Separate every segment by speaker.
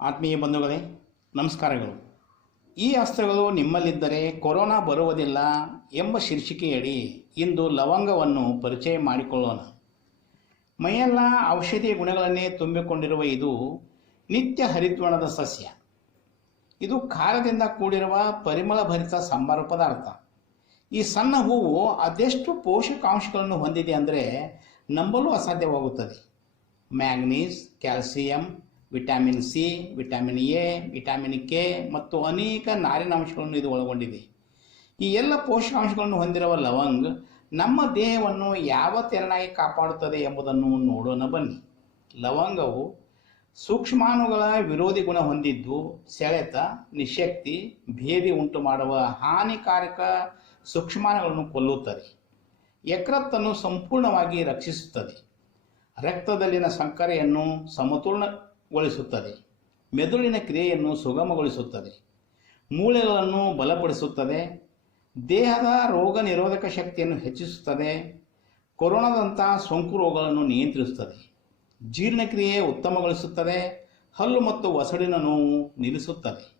Speaker 1: ಆತ್ಮೀಯ ಬಂಧುಗಳೇ, ನಮಸ್ಕಾರಗಳು. ಈ ಅಸ್ತ್ರಗಳು ನಿಮ್ಮಲ್ಲಿದ್ದರೆ ಕೊರೋನಾ ಬರುವುದಿಲ್ಲ ಎಂಬ ಶೀರ್ಷಿಕೆಯಡಿ ಇಂದು ಲವಂಗವನ್ನು ಪರಿಚಯ ಮಾಡಿಕೊಳ್ಳೋಣ. ಮೈಯೆಲ್ಲ ಔಷಧೀಯ ಗುಣಗಳನ್ನೇ ತುಂಬಿಕೊಂಡಿರುವ ಇದು ನಿತ್ಯ ಹರಿದ್ವರ್ಣದ ಸಸ್ಯ. ಇದು ಖಾರದಿಂದ ಕೂಡಿರುವ ಪರಿಮಳಭರಿತ ಸಂಬಾರ ಪದಾರ್ಥ. ಈ ಸಣ್ಣ ಹೂವು ಅದೆಷ್ಟು ಪೋಷಕಾಂಶಗಳನ್ನು ಹೊಂದಿದೆ ಅಂದರೆ ನಂಬಲು ಅಸಾಧ್ಯವಾಗುತ್ತದೆ. Manganese, calcium vitamin C, vitamin A, vitamin K ಮತ್ತು ಅನೇಕ ನಾರಿನಾಂಶಗಳನ್ನು ಇದು ಒಳಗೊಂಡಿದೆ. ಈ ಎಲ್ಲ ಪೋಷಕಾಂಶಗಳನ್ನು ಹೊಂದಿರುವ ಲವಂಗ್ ನಮ್ಮ ದೇಹವನ್ನು ಯಾವ ತೆರನಾಗಿ ಕಾಪಾಡುತ್ತದೆ ಎಂಬುದನ್ನು ನೋಡೋಣ ಬನ್ನಿ. ಲವಂಗವು ಸೂಕ್ಷ್ಮಾಣುಗಳ ವಿರೋಧಿ ಗುಣ ಹೊಂದಿದ್ದು ಸೆಳೆತ, ನಿಶಕ್ತಿ, ಭೇದಿ ಉಂಟು ಮಾಡುವ ಹಾನಿಕಾರಕ ಸೂಕ್ಷ್ಮಾಣುಗಳನ್ನು ಕೊಲ್ಲುತ್ತದೆ. ಯಕೃತ್ತನ್ನು ಸಂಪೂರ್ಣವಾಗಿ ರಕ್ಷಿಸುತ್ತದೆ. ರಕ್ತದಲ್ಲಿನ ಸಕ್ಕರೆಯನ್ನು ಸಮತೋಲನಗೊಳಿಸುತ್ತದೆ ಮೆದುಳಿನ ಕ್ರಿಯೆಯನ್ನು ಸುಗಮಗೊಳಿಸುತ್ತದೆ. ಮೂಳೆಗಳನ್ನು ಬಲಪಡಿಸುತ್ತದೆ. ದೇಹದ ರೋಗ ನಿರೋಧಕ ಶಕ್ತಿಯನ್ನು ಹೆಚ್ಚಿಸುತ್ತದೆ. ಕೊರೋನಾದಂಥ ಸೋಂಕು ರೋಗಗಳನ್ನು ನಿಯಂತ್ರಿಸುತ್ತದೆ. ಜೀರ್ಣಕ್ರಿಯೆ ಉತ್ತಮಗೊಳಿಸುತ್ತದೆ. ಹಲ್ಲು ಮತ್ತು ಒಸಡಿನ ನೋವು ನಿಲ್ಲಿಸುತ್ತದೆ.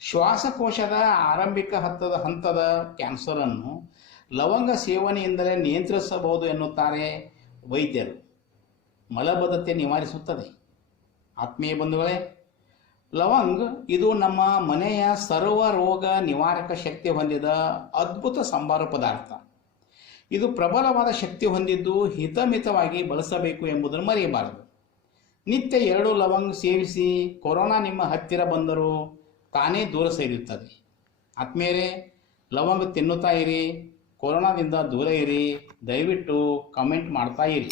Speaker 1: ಶ್ವಾಸಕೋಶದ ಆರಂಭಿಕ ಹಂತದ ಹಂತದ ಕ್ಯಾನ್ಸರನ್ನು ಲವಂಗ ಸೇವನೆಯಿಂದಲೇ ನಿಯಂತ್ರಿಸಬಹುದು ಎನ್ನುತ್ತಾರೆ ವೈದ್ಯರು. ಮಲಬದ್ಧತೆ ನಿವಾರಿಸುತ್ತದೆ. ಆತ್ಮೀಯ ಬಂಧುಗಳೇ, ಲವಂಗ್ ಇದು ನಮ್ಮ ಮನೆಯ ಸರ್ವ ರೋಗ ನಿವಾರಕ ಶಕ್ತಿ ಹೊಂದಿದ ಅದ್ಭುತ ಸಂಬಾರ ಪದಾರ್ಥ. ಇದು ಪ್ರಬಲವಾದ ಶಕ್ತಿ ಹೊಂದಿದ್ದು ಹಿತಮಿತವಾಗಿ ಬಳಸಬೇಕು ಎಂಬುದನ್ನು ಮರೆಯಬಾರದು. ನಿತ್ಯ ಎರಡು ಲವಂಗ್ ಸೇವಿಸಿ ಕೊರೋನಾ ನಿಮ್ಮ ಹತ್ತಿರ ಬಂದರೂ ತಾನೇ ದೂರ ಸರಿಯುತ್ತದೆ ಆತ್ಮೀಯರೇ, ಲವಂಗ್ ತಿನ್ನುತ್ತಾ ಇರಿ, ಕೊರೋನಾದಿಂದ ದೂರ ಇರಿ, ದಯವಿಟ್ಟು ಕಮೆಂಟ್ ಮಾಡ್ತಾ ಇರಿ.